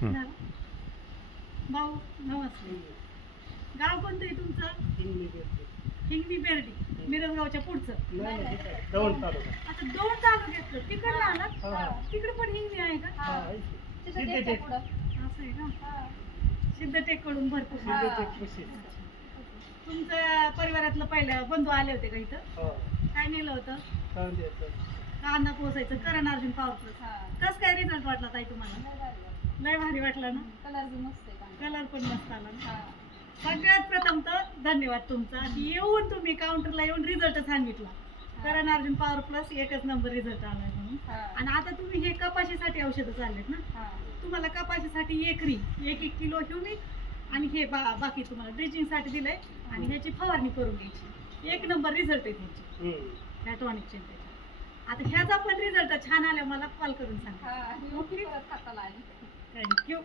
झालं? भाऊ नमस्ते. गाव कोणतं आहे तुमचं? हिंगणी बेर्डी, मिरजगावच्या पुढचं. आता 2 तालुक्यातलं तिकडलं आलात? तिकडे पण हिंगणी आहे का? असं आहे का? सिद्धटेक कडून भरपूर. तुमच्या परिवारातलं पहिलं बंधू आले होते का इथं? काय नेलं होतं? कांदा पोसायचं करण अर्जुन पावरचं. कस काय रिझल्ट वाटला ताई तुम्हाला? लय भारी वाटला ना? कलर पण मस्त आला ना? सगळ्यात प्रथम तर धन्यवाद तुमचा की येऊन तुम्ही काउंटरला येऊन रिझल्ट सांगितला. करण अर्जुन पॉवर प्लस एकच नंबर रिझल्ट आलाय म्हणून. आणि आता तुम्ही हे कपाशीसाठी औषधं चाललेत ना? तुम्हाला कपाशीसाठी एकरी 1-1 किलो ह्युमिक आणि हे बाकी तुम्हाला ड्रिचिंग साठी दिलंय आणि ह्याची फवारणी करून घ्यायची. 1 नंबर रिझल्ट आहे ह्याची, ह्या टॉनिकचे. आता ह्याचा पण रिझल्ट छान आला मला कॉल करून सांगा. थँक्यू.